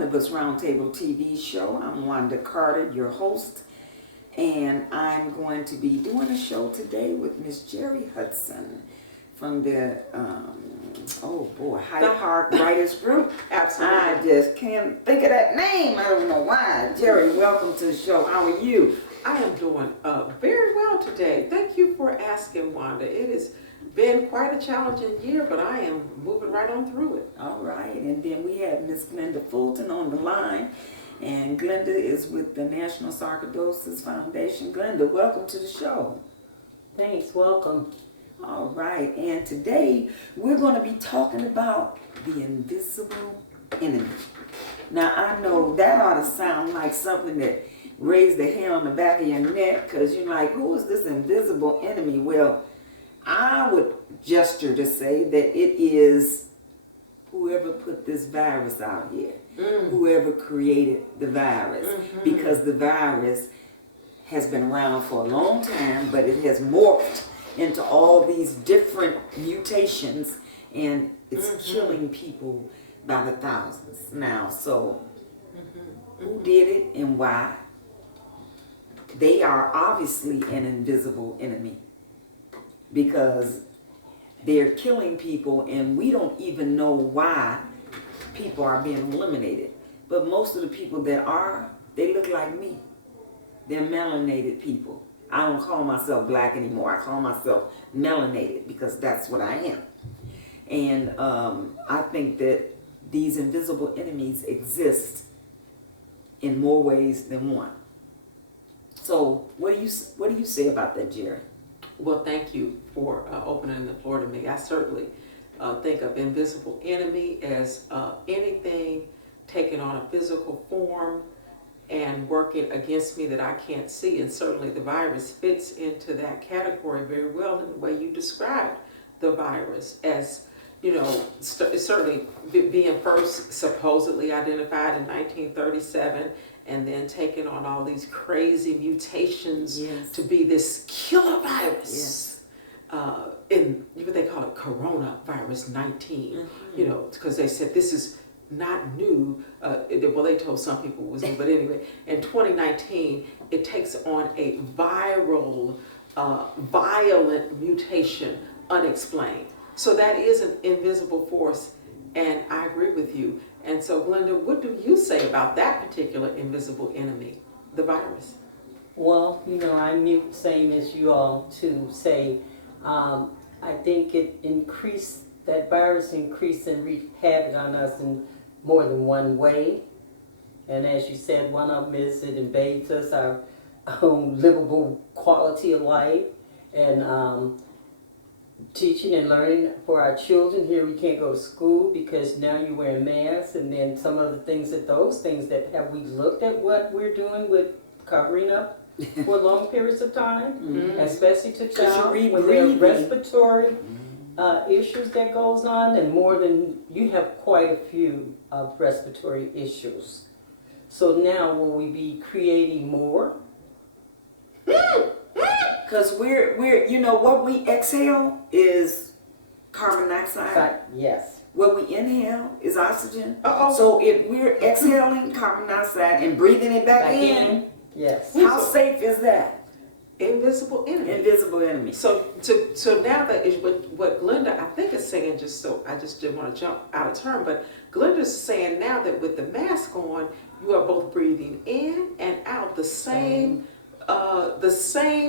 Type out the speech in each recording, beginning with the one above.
Omnibus Roundtable TV show. I'm Wanda Carter, your host, and I'm going to be doing a show today with Miss Jerry Hudson from the, Hyde Park Writers Group. Absolutely. I just can't think of that name. I don't know why. Jerry, welcome to the show. How are you? I am doing very well today. Thank you for asking, Wanda. It has been quite a challenging year, but I am moving right on through it. All right, and then we have Miss Glenda Fulton on the line, and Glenda is with the National Sarcoidosis Foundation. Glenda, welcome to the show. Thanks, welcome. All right, and today we're going to be talking about the invisible enemy. Now, I know that ought to sound like something that raised the hair on the back of your neck, because you're like, who is this invisible enemy? Well, I would gesture to say that it is whoever put this virus out here, whoever created the virus, because the virus has been around for a long time, but it has morphed into all these different mutations, and it's killing people by the thousands now. So who did it and why? They are obviously an invisible enemy, because they're killing people and we don't even know why people are being eliminated. But most of the people that are, they look like me. They're melanated people. I don't call myself black anymore. I call myself melanated, because that's what I am. And I think that these invisible enemies exist in more ways than one. So what do you say about that, Jerry? Well, thank you for opening the floor to me. I certainly think of invisible enemy as anything taking on a physical form and working against me that I can't see. And certainly the virus fits into that category very well in the way you described the virus as, you know, certainly being first supposedly identified in 1937 and then taking on all these crazy mutations to be this killer virus. In what they call it, coronavirus 19, you know, because they said this is not new. Well, they told some people it was new, but anyway, in 2019, it takes on a viral, violent mutation, unexplained. So that is an invisible force, and I agree with you. And so, Glenda, what do you say about that particular invisible enemy, the virus? Well, you know, I'm the same as you all to say, I think that virus increased and wreaked havoc on us in more than one way. And as you said, one of them is it invades us, our own livable quality of life, and teaching and learning for our children. Here we can't go to school because now you're wearing masks, and then some of the things that have we looked at what we're doing with covering up for long periods of time, especially to child when there are respiratory issues that goes on, and more than you have quite a few of respiratory issues. So now will we be creating more? Because we're you know, what we exhale is carbon dioxide. Yes. What we inhale is oxygen. Uh-oh. So if we're exhaling carbon dioxide and breathing it back in, yes. how safe is that? Invisible enemy. Invisible enemy. So now that is what Glenda I think is saying. I just didn't want to jump out of turn, but Glenda's saying now that with the mask on, you are both breathing in and out the same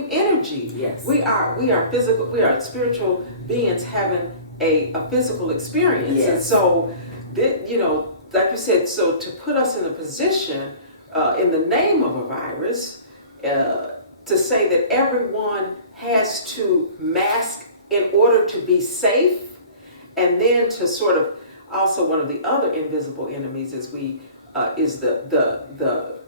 energy. Yes. We are physical. We are spiritual beings having a physical experience, Yes. and so you know, like you said, so to put us in a position in the name of a virus. To say that everyone has to mask in order to be safe, and then to sort of also one of the other invisible enemies is the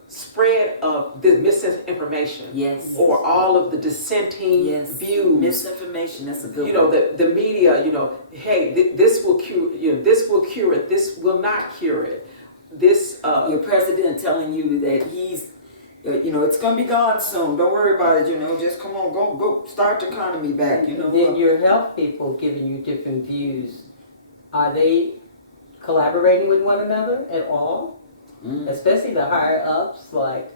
spread of the misinformation, Yes. or all of the dissenting views. Misinformation. That's a good. You know, the media. You know, hey, this will cure. You know, this will cure it. This will not cure it. This your president telling you that he's. You know, it's going to be gone soon. Don't worry about it, you know. Just come on, go start the economy back, you know. Then your health people giving you different views. Are they collaborating with one another at all? especially the higher ups, like,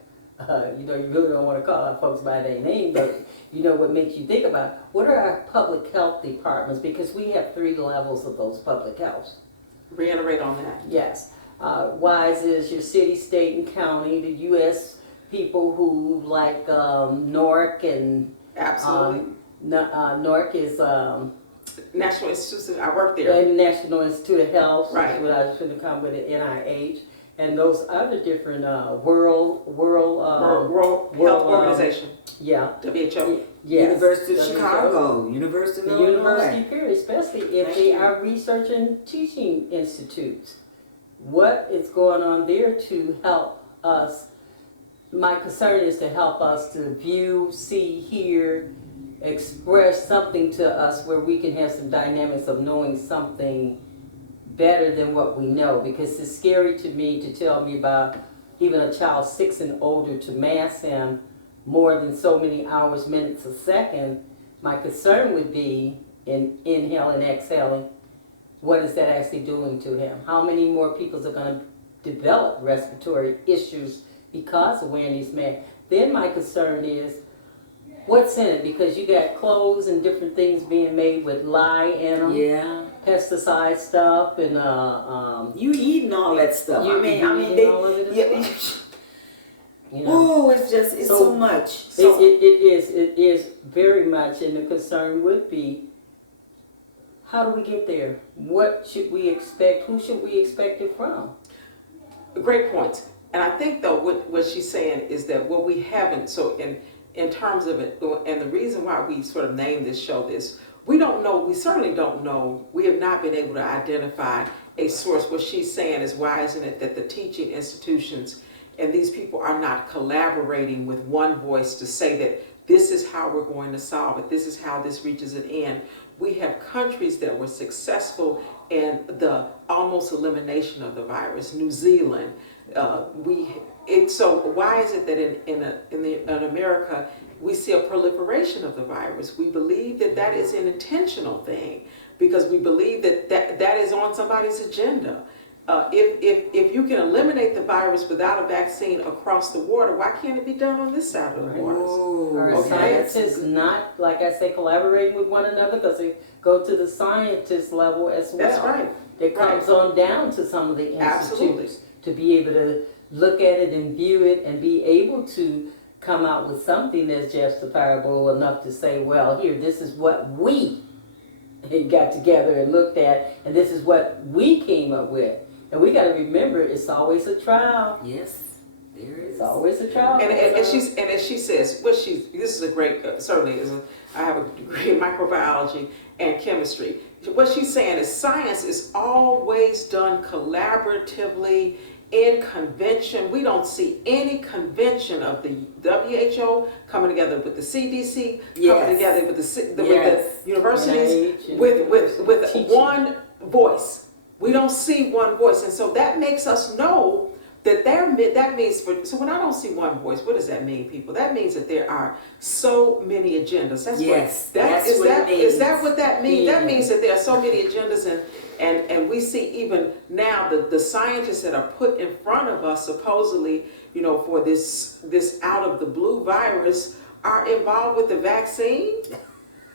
you know, you really don't want to call out folks by their name, but you know what makes you think about what are our public health departments, because we have 3 levels of those public health. Reiterate on that. Yes. WISE is your city, state, and county. The U.S. people who like NORC and Absolutely. NORC is National Institute, I work there. and National Institute of Health, Right. what I should have come with the NIH, and those other different world World Health Organization, yeah, WHO. yes. University of WHO. Chicago, University of The Illinois. university period, especially if Thank they you. are research and teaching institutes. What is going on there to help us? My concern is to help us to view, see, hear, express something to us where we can have some dynamics of knowing something better than what we know. Because it's scary to me to tell me about even a child 6 and older to mass him more than so many hours, minutes, a second. My concern would be in inhaling, exhaling, what is that actually doing to him? How many more people are going to develop respiratory issues because of wearing these masks? Then my concern is, what's in it? Because you got clothes and different things being made with lye in them, Yeah. pesticide stuff, and You eating all that stuff. You I mean, eating they, all of it as yeah, well? you know. oh, it's just, it's So- so much. It is very much, and the concern would be, how do we get there? What should we expect? Who should we expect it from? Great points. And I think though what she's saying is that what we haven't, so in terms of it, and the reason why we sort of named this show this, we don't know, we certainly don't know, we have not been able to identify a source. What she's saying is, why isn't it that the teaching institutions and these people are not collaborating with one voice to say that this is how we're going to solve it, this is how this reaches an end. We have countries that were successful in the almost elimination of the virus. New Zealand, so why is it that in America we see a proliferation of the virus? We believe that is an intentional thing because we believe that is on somebody's agenda. If you can eliminate the virus without a vaccine across the water, why can't it be done on this side of the waters? Are Okay. scientists not, like I say, collaborating with one another? Because they go to the scientist level as well. That's right. It comes on down to some of the institutes Absolutely. to be able to look at it and view it and be able to come out with something that's justifiable enough to say, well, here, this is what we got together and looked at, and this is what we came up with. And we got to remember, it's always a trial. Yes, there is. It's always a trial. And as she says, this is a great, certainly I have a degree in microbiology and chemistry. What she's saying is science is always done collaboratively in convention. We don't see any convention of the WHO coming together with the CDC, Yes. coming together with Yes. with the universities, NIH and with teaching. one voice. We don't see one voice, and so that makes us know that that means so when I don't see one voice, what does that mean, people? That means that there are so many agendas. That's Yes, what that's is what that it is that means. what that means? Yeah. That means that there are so many agendas, and we see even now the scientists that are put in front of us supposedly, for this out of the blue virus are involved with the vaccine.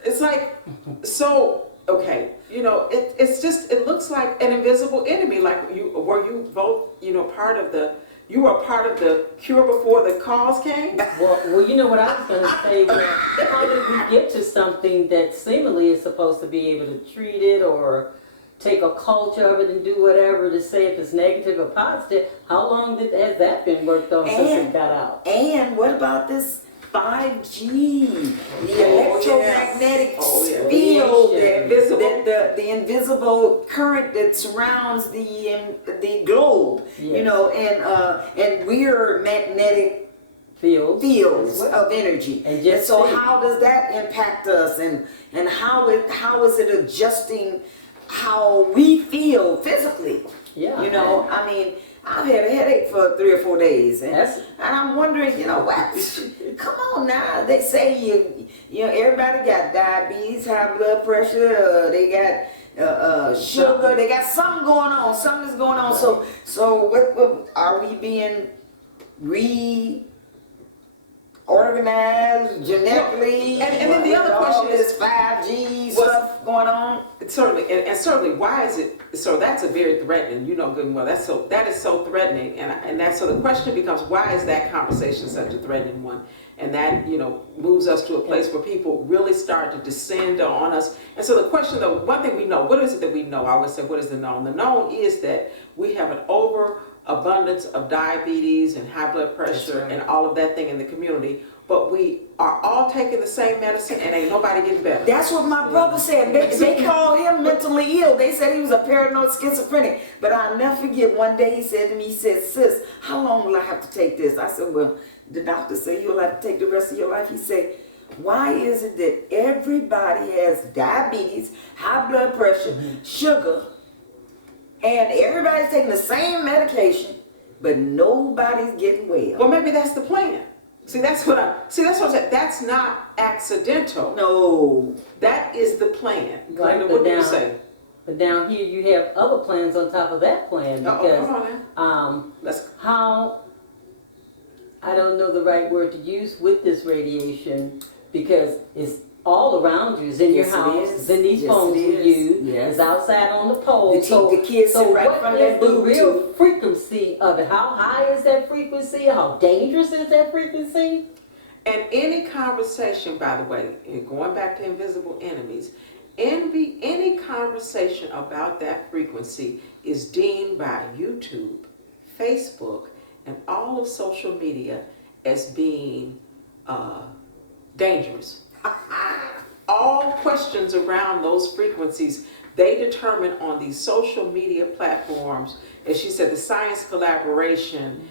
It's like, so okay, it's just, it looks like an invisible enemy. Like you were part of the cure before the cause came. Well, you know what I was going to say? Well, how did we get to something that seemingly is supposed to be able to treat it or take a culture of it and do whatever to say if it's negative or positive? How long has that been worked on since it got out? And what about this 5G, the Oh, electromagnetic yes. Oh, yeah. field, Radiation. Invisible. the invisible current that surrounds the globe, Yes. and we're magnetic Fields. fields as well. of energy. And just so think. how does that impact us, and how is it adjusting how we feel physically? Yeah. I mean, I've had a headache for 3 or 4 days, and That's- I'm wondering, what? Come on now. They say everybody got diabetes, high blood pressure. They got sugar. They got something going on. Something is going on. So what are we being reorganized genetically? And then the other question is 5G stuff going on. Certainly, and certainly, why is it? So that's a very threatening. You know good and well. That is so threatening, and that so the question becomes, why is that conversation such a threatening one? And that moves us to a place where people really start to descend on us. And so the question, though, one thing we know, what is it that we know? I always say, what is the known? The known is that we have an overabundance of diabetes and high blood pressure and all of that thing in the community. But we are all taking the same medicine and ain't nobody getting better. That's what my brother said. They called him mentally ill. They said he was a paranoid schizophrenic. But I'll never forget, one day he said to me, he said, sis, how long will I have to take this? I said, well, the doctor said you'll have to take the rest of your life. He said, why is it that everybody has diabetes, high blood pressure, sugar, and everybody's taking the same medication, but nobody's getting well? Well, maybe that's the plan. That's what I'm saying. That's not accidental. No. That is the plan. Right, Glenda, what do you say? But down here you have other plans on top of that plan, because come on now. how, I don't know the right word to use with this radiation, because it's all around you. It's in your house. It's in these phones we use. It's outside on the pole. The kids sit right from their what is the real frequency of it? How high is that frequency? How dangerous is that frequency? And any conversation, by the way, going back to invisible enemies, any conversation about that frequency is deemed by YouTube, Facebook, and all of social media as being dangerous. All questions around those frequencies, they determine on these social media platforms, as she said, the science collaboration,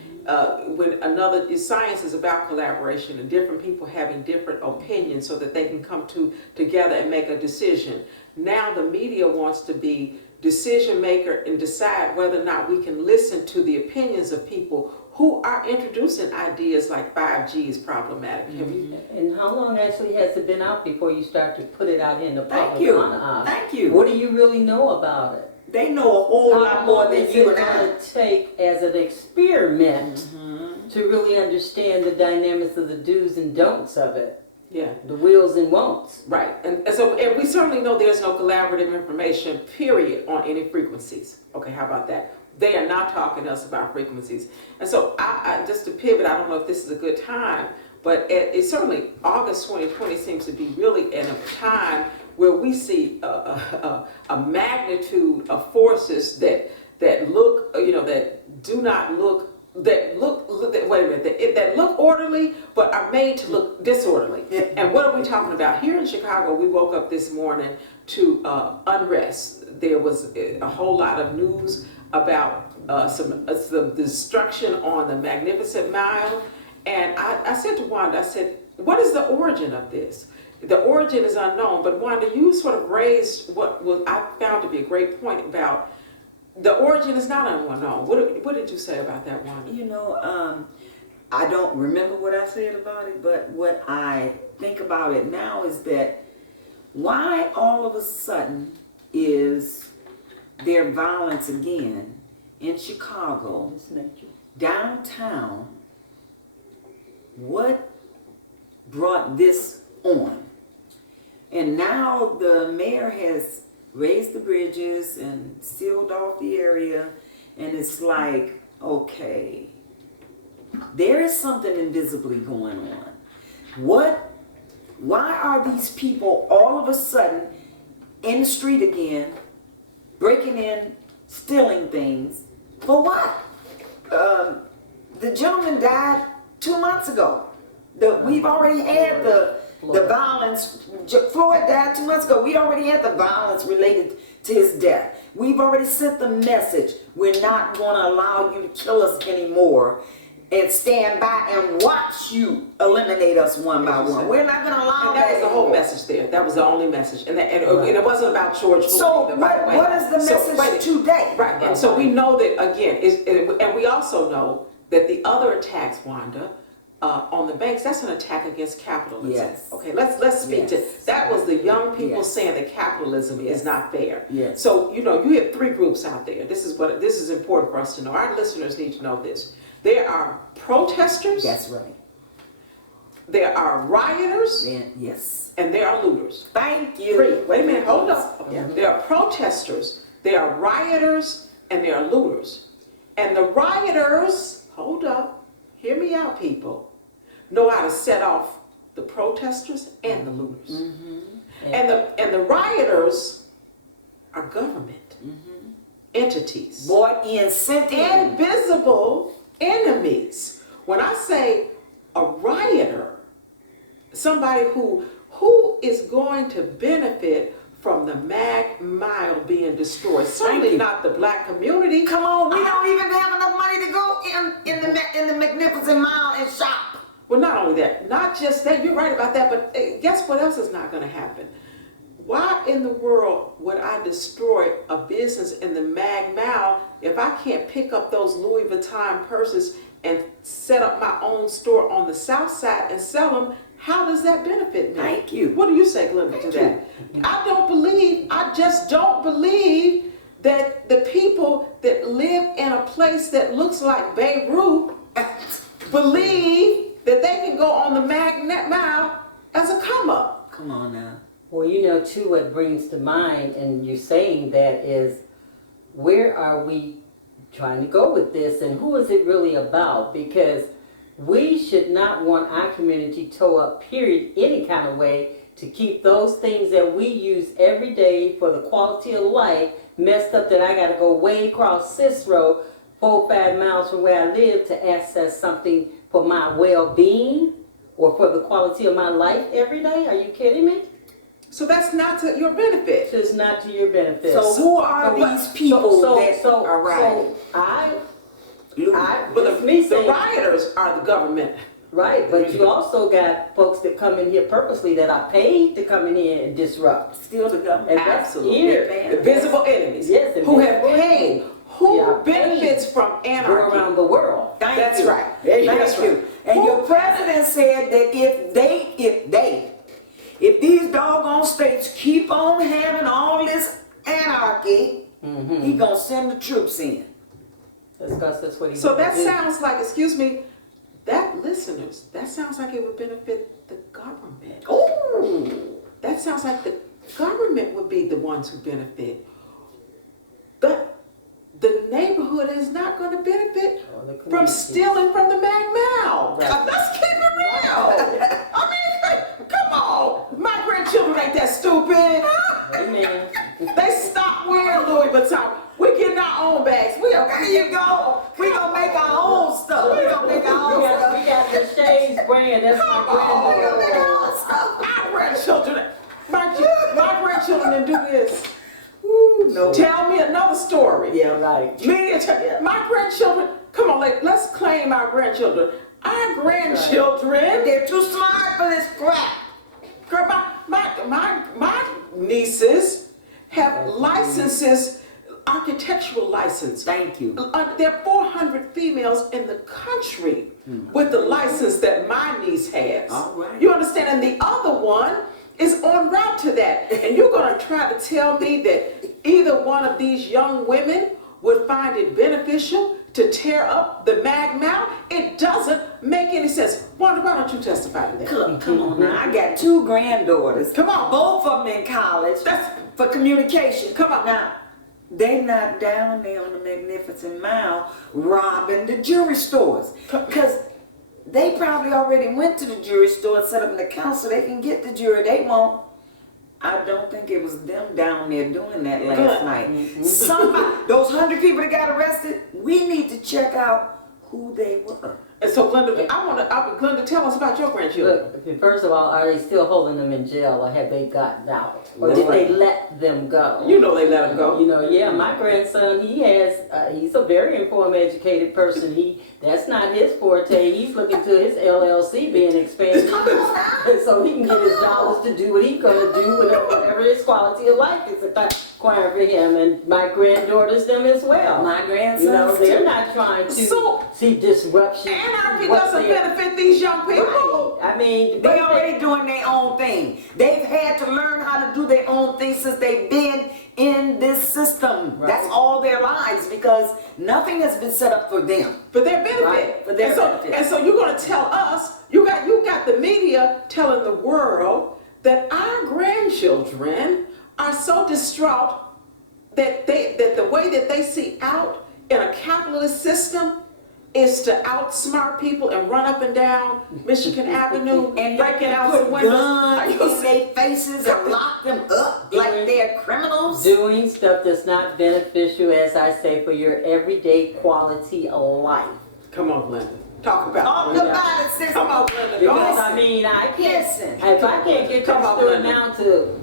science is about collaboration and different people having different opinions so that they can come together and make a decision. Now the media wants to be decision maker and decide whether or not we can listen to the opinions of people who are introducing ideas like 5G is problematic. And how long actually has it been out before you start to put it out in the public? Thank you. What do you really know about it? They know a whole lot more than you and I. How long is it going to take as an experiment to really understand the dynamics of the do's and don'ts of it? Yeah. The wills and won'ts. Right. And we certainly know there's no collaborative information, period, on any frequencies. Okay, how about that? They are not talking to us about frequencies. And so I just to pivot, I don't know if this is a good time, but it's certainly August 2020 seems to be really in a time where we see a magnitude of forces that look, that look orderly, but are made to look disorderly. And what are we talking about? Here in Chicago, we woke up this morning to unrest. There was a whole lot of news about some destruction on the Magnificent Mile. And I said to Wanda, I said, what is the origin of this? The origin is unknown, but Wanda, you sort of raised what I found to be a great point about the origin is not unknown. What did you say about that, Wanda? I don't remember what I said about it, but what I think about it now is that why all of a sudden is there violence again in Chicago, downtown? What brought this on? And now the mayor has raised the bridges and sealed off the area, and it's like, okay, there is something invisibly going on. Why are these people all of a sudden in the street again, breaking in, stealing things? For what? The gentleman died 2 months ago. We've already had the violence. Floyd died 2 months ago. We already had the violence related to his death. We've already sent the message. We're not going to allow you to kill us anymore and stand by and watch you eliminate us one by one. We're not going to allow that. And that was the whole message there. That was the only message. And it wasn't about George Floyd. So what is the message today? Right. And so we know that, again, and we also know that the other attacks, Wanda, on the banks, that's an attack against capitalism. Yes. Okay, let's speak to Yes. that. Was the young people Yes. saying that capitalism Yes. is not fair. Yes. So you have three groups out there. This is important for us to know. Our listeners need to know this. There are protesters. That's right. There are rioters, Then, yes. and there are looters. Thank you. Wait a minute, hold up. Yeah. There are protesters, there are rioters, and there are looters. And the rioters, hold up, hear me out, people, know how to set off the protesters and the looters. And the rioters are government entities. Bought in, sent in. Invisible enemies. When I say a rioter, somebody who is going to benefit from the Mag Mile being destroyed. Certainly you. not the black community. Come on, we don't even have enough money to go in the Magnificent Mile and shop. Well, not only that, not just that, you're right about that, but guess what else is not going to happen? Why in the world would I destroy a business in the Mag Mile if I can't pick up those Louis Vuitton purses and set up my own store on the south side and sell them? How does that benefit me? Thank you. What do you say, Glenda, to that? I just don't believe that the people that live in a place that looks like Beirut believe that they can go on the Magnet Mile as a come up. Come on now. Well, too, what brings to mind, and you're saying that, is where are we trying to go with this, and who is it really about? Because we should not want our community tore up, period, any kind of way, to keep those things that we use every day for the quality of life messed up, that I got to go way across Cicero, 4 or 5 miles from where I live, to access something for my well-being or for the quality of my life every day. Are you kidding me? So that's not to your benefit. So it's not to your benefit. So who are these people that are rioting? But the rioters are the government. Right, but you also got folks that come in here purposely that are paid to come in here and disrupt. Still the government. And that's Absolutely. here. Invisible enemies. Yes, who have invisible paid. enemies. Who Yeah, benefits paid. from Go anarchy? around the world. Thank That's you. right. Thank That's you. right. And your president said that if these doggone states keep on having all this anarchy, he gonna send the troops in. That's what he So wanted that to do. sounds like, excuse me, that sounds like it would benefit the government. Ooh. That sounds like the government would be the ones who benefit. But the neighborhood is not going to benefit Or the from community. stealing from the Mag Mile. Right. Let's keep it real. I mean, come on. My grandchildren ain't that stupid. Amen. They stop wearing Louis Vuitton. We're getting our own bags. There you go. We gonna make our own stuff. We gonna make our own stuff. We got the Shades brand. That's my granddaughter. Our grandchildren, my grandchildren didn't do this. Ooh, no. Tell me another story. Yeah. Right. My grandchildren, come on, let's claim our grandchildren. Our grandchildren, They're too smart for this crap. girl, my nieces have licenses, architectural license. Thank you. There are 400 females in the country with the license that my niece has. All right. You understand? And the other one is en route to that. And you're going to try to tell me that either one of these young women would find it beneficial to tear up the Mag Mile? It doesn't make any sense. Wanda, why don't you testify to that? Come on now. I got 2 granddaughters. Come on. Both of them in college. That's- for communication. Come on. Now, they not down there on the Magnificent Mile robbing the jewelry stores. Because they probably already went to the jewelry store and set up an account so they can get the jewelry they want. I don't think it was them down there doing that last Good. night. Somebody, those 100 people that got arrested, we need to check out who they were. And so, Glenda, Glenda, tell us about your grandchildren. Look, first of all, are they still holding them in jail, or have they gotten out? Or did they let them go? You know they let them go. Yeah, my grandson, he's a very informed, educated person. That's not his forte. He's looking to his LLC being expanded. So he can get his dollars to do what he's gonna do, whatever his quality of life is. squire for him, and my granddaughters them as well. My grandsons You know, they're too. not trying to So- see disruption. Anarchy What doesn't they're- benefit these young people. Right. I mean, They already doing their own thing. They've had to learn how to do their own thing since they've been in this system. Right. That's all their lives because nothing has been set up for them. For their benefit. Right, for their and so, benefit. And so you're going to tell us, you got the media telling the world that our grandchildren are so distraught that the way that they see out in a capitalist system is to outsmart people and run up and down Michigan Avenue And breaking out put some windows. guns Are in you their faces and lock them up like they're criminals. doing stuff that's not beneficial, as I say, for your everyday quality of life. Come on, Glenda. Talk about Talk it. about it, sis. Come on, Glenda. Because Go I on. mean, I can't. Listen. If I can't get Come to on, the store Linda. now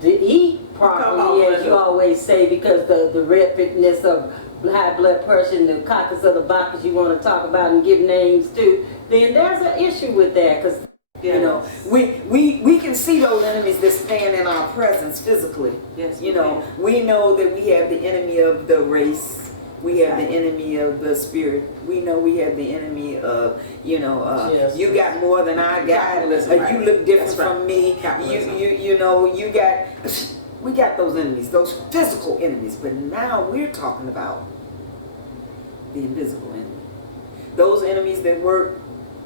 to eat Come properly, on, as you Linda. always say, because the rapidness of high blood pressure and the cockers of the boxes you want to talk about and give names to, then there's an issue with that. Because You know, we can see those enemies that stand in our presence physically. Yes, You we know, can. we know that we have the enemy of the race. We have the Right. enemy of the spirit. We know we have the enemy of, Yes. you got more than I got. Capitalism, You right. look different That's right. from me. Capitalism. You know, you got, we got those enemies, those physical enemies. But now we're talking about the invisible enemy. Those enemies that work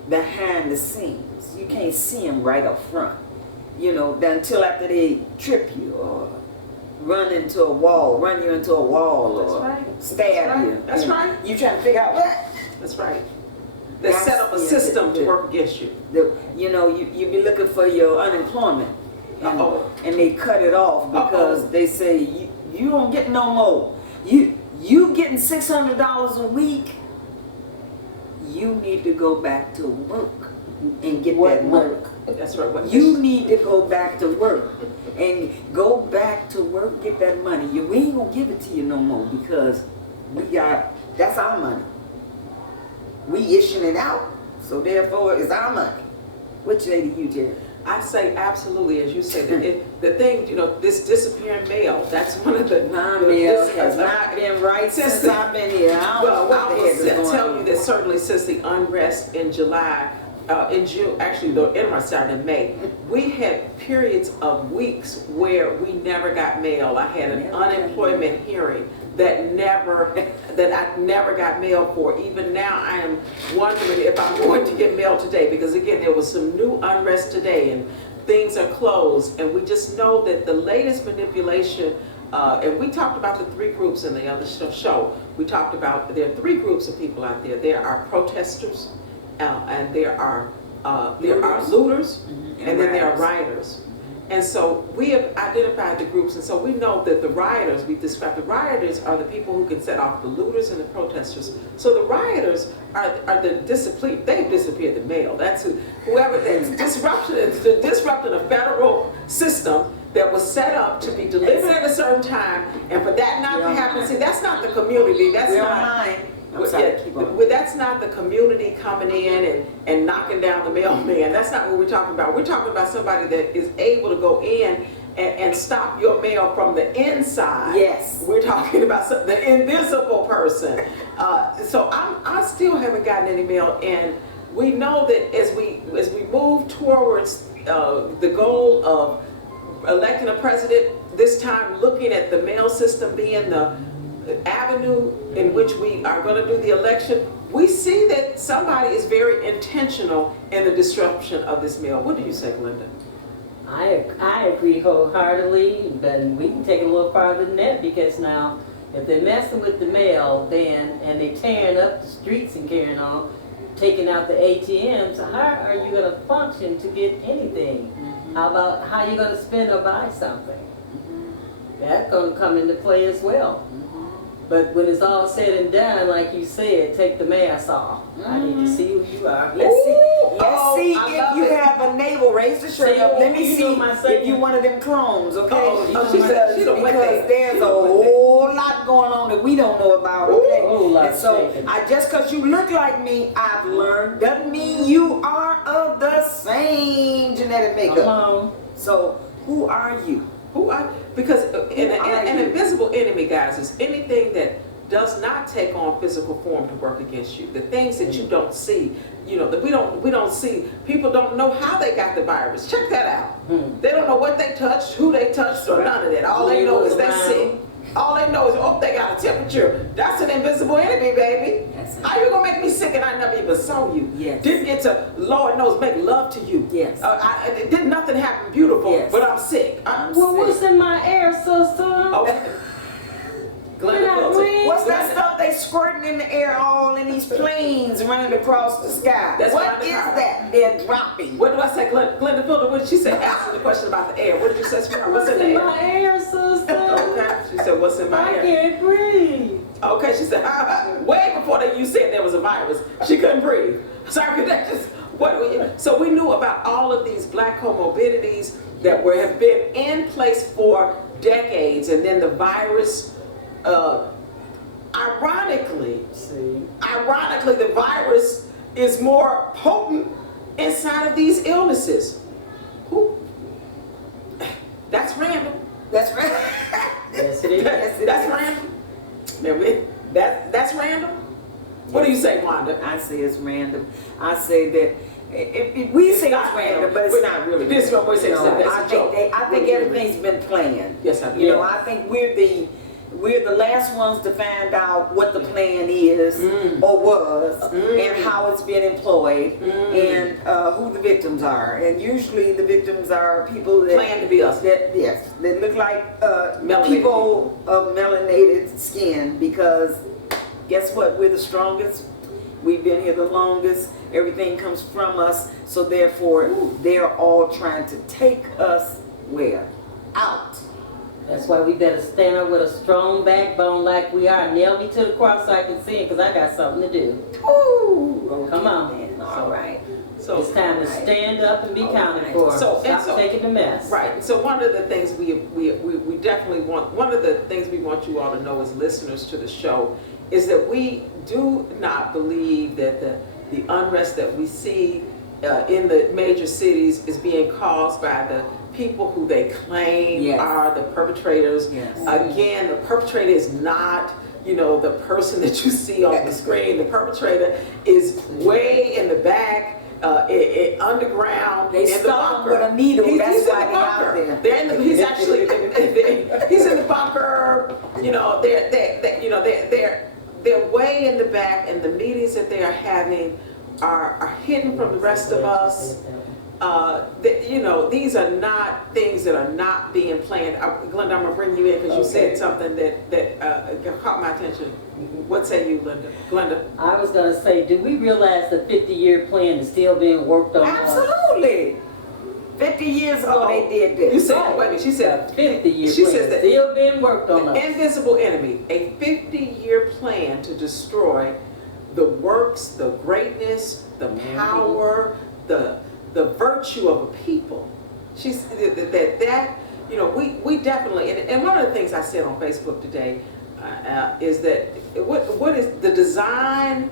behind the scenes. You can't see them right up front. You know, until after they trip you or run you into a wall That's or right. stab That's right. you. That's And right. You trying to figure out what? That's right. They That's set up a the- system to the- work against you. You know, you be looking for your unemployment. And, Uh-oh. and they cut it off because Uh-oh. they say you don't get no more. You getting $600 a week. You need to go back to work and get that money. work? That's right. What You need to go back to work and go back to work, get that money. We ain't gonna give it to you no more because that's our money. We issuing it out, so therefore it's our money. What say to you, Jerry? I say absolutely, as you say, the thing, this disappearing mail, that's one of the... My the- mail this- has not been right since since the- I've been here. I don't know Well, what I the will heck is going tell you on. that certainly since the unrest in July, in June, actually the unrest started in May, we had periods of weeks where we never got mail. I had an Never got unemployment hearing that I never got mail for. Even now, I am wondering if I'm going to get mail today because again, there was some new unrest today and things are closed, and we just know that the latest manipulation. And we talked about the three groups in the other show. We talked about there are three groups of people out there. There are protesters, and there are looters, and then there are rioters. And so we have identified the groups, and so we know that the rioters, we described the rioters are the people who can set off the looters and the protesters. So the rioters are the disciplined, they've disappeared the mail. That's whoever, that's disrupting a federal system that was set up to be delivered at a certain time, and for that not to happen, see, that's not the community, that's We're not... online. I'm sorry, keep on. Well, that's not the community coming in and knocking down the mailman. That's not what we're talking about. We're talking about somebody that is able to go in and stop your mail from the inside. Yes. We're talking about the invisible person. So I still haven't gotten any mail, and we know that as we move towards the goal of electing a president, this time looking at the mail system being the avenue in which we are going to do the election, we see that somebody is very intentional in the disruption of this mail. What do you say, Glenda? I agree wholeheartedly, but we can take it a little farther than that because now, if they're messing with the mail, then and they're tearing up the streets and carrying on, taking out the ATMs, how are you going to function to get anything? How about how you going to spend or buy something? That's going to come into play as well. But when it's all said and done, like you said, take the mask off. I need to see who you are. Let's see. Ooh, Let's see I if love you it. have a navel. Raise the shirt See, up. Let you me know see my if saying. you one of them clones. Okay. She said she done went there. Because there's She a done went there. whole lot going on that we don't know about. Okay. Whole lot And so shaking. just because you look like me, I've learned doesn't mean you are of the same genetic Come makeup. on. So who are you? Because I an agree. invisible enemy, guys, is anything that does not take on physical form to work against you. The things that you don't see, that we don't see. People don't know how they got the virus. Check that out. They don't know what they touched, who they touched, or none of that. All they know is they sick. All they know is, oh, they got a temperature. That's an invisible enemy, baby. That's it. How you gonna make me sick and I never even saw you? Yes. Didn't get to, Lord knows, make love to you. Yes. Did nothing happen beautiful, Yes. but I'm sick. I'm Well, sick. what's in my air, sister? Okay. Glenda Can I Quilty. breathe? What's that stuff they squirting in the air all in these planes running across the sky? That's What Rhonda is Carter. that they're dropping? What do I say, Glenda Filter? What did she say? Asking the question about the air. What did you say, sweetheart? What's in the air? my air, sister? Okay. She said, what's in my I air? can't breathe. Okay, she said, way before you said there was a virus, she couldn't breathe. Sorry, that just, so we knew about all of these black comorbidities that have been in place for decades, and then the virus, ironically, the virus is more potent inside of these illnesses. That's random. That's right. Yes, it is. Yes, it That's is. random. That's random. What do you say, Wanda? I say it's random. I say that we It's say not it's random, random, but it's but not really. this is what we're saying, You know, that's a I joke. think What do you everything's been planned. Yes, I do. You know, Yes. I think we're the last ones to find out what the plan is or was and how it's been employed and who the victims are. And usually the victims are people that Plan to be us. that look like Melanated people of melanated skin, because guess what? We're the strongest. We've been here the longest. Everything comes from us. So therefore, they're all trying to take us where? Out. That's why we better stand up with a strong backbone like we are. Nail me to the cross so I can see it, because I got something to do. Ooh, okay, Come on. then. All right. So It's time to stand up and be counted for. Stop taking the mess. Right. So one of the things we definitely want, one of the things we want you all to know as listeners to the show is that we do not believe that the unrest that we see in the major cities is being caused by the people who they claim Yes. are the perpetrators. Yes. Again, the perpetrator is not, the person that you see on the screen. The perpetrator is way in the back, underground. They in the stuck him bunker. with a needle. He's That's in why the they're out bunker. there. They're in the, he's actually he's in the bunker. They're way in the back, and the meetings that they are having are hidden from the rest of us. These are not things that are not being planned. Glenda, I'm gonna bring you in because you said something that caught my attention. What say you, Glenda? I was going to say, do we realize the 50-year plan is still being worked on? Absolutely. 50 years ago they did You this. said, wait a minute, she said 50-year she plan says that still being worked on us. invisible enemy, a 50-year plan to destroy the works, the greatness, the power, the virtue of a people. She said that we definitely, and one of the things I said on Facebook today is that what is the design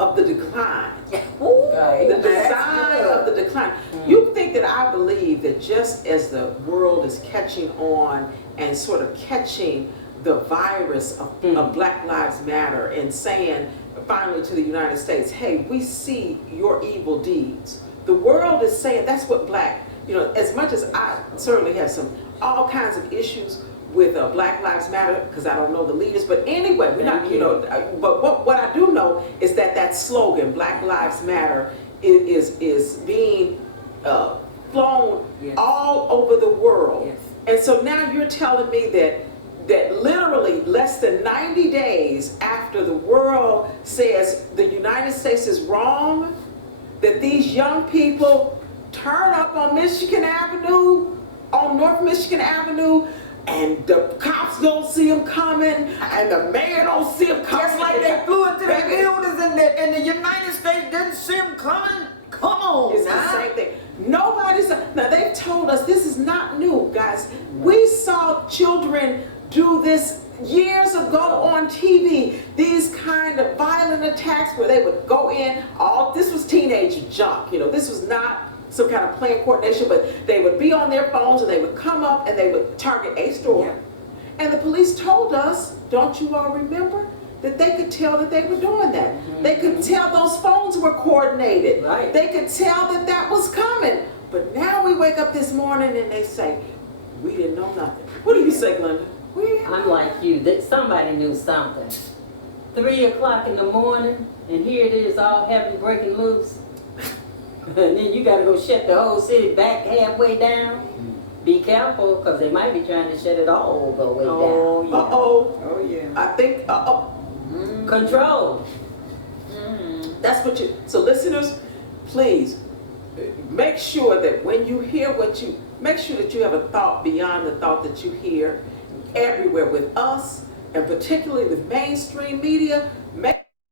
of the decline? Right. The design of the decline. You think that I believe that just as the world is catching on and sort of catching the virus of Black Lives Matter and saying finally to the United States, hey, we see your evil deeds. The world is saying that's what as much as I certainly have all kinds of issues with Black Lives Matter, because I don't know the leaders, but anyway, we're not, but what I do know is that slogan, Black Lives Matter, is being flown all over the world. Yes. And so now you're telling me that literally less than 90 days after the world says the United States is wrong, that these young people turn up on Michigan Avenue, on North Michigan Avenue, and the cops don't see them coming, and the mayor don't see them coming. Just like they flew into the Baby, buildings and the United States didn't see them coming. Come on, It's the same thing. Now they've told us this is not new, guys. We saw children do this years ago on TV. These kind of violent attacks where they would go in, this was teenage junk. This was not some kind of plan coordination, but they would be on their phones and they would come up and they would target a store. Yeah. And the police told us, don't you all remember, that they could tell that they were doing that. They could tell those phones were coordinated. Right. They could tell that that was coming. But now we wake up this morning and they say, we didn't know nothing. What do you say, Glenda? We didn't I'm like you, that somebody knew something. 3 o'clock in the morning, and here it is, all heaven breaking loose. And then you gotta go shut the whole city back halfway down. Be careful, because they might be trying to shut it all the way Oh, down. yeah. Uh-oh. Oh, yeah. I think, Control. that's what you, so listeners, please, make sure that when you hear make sure that you have a thought beyond the thought that you hear everywhere with us, and particularly with mainstream media. Make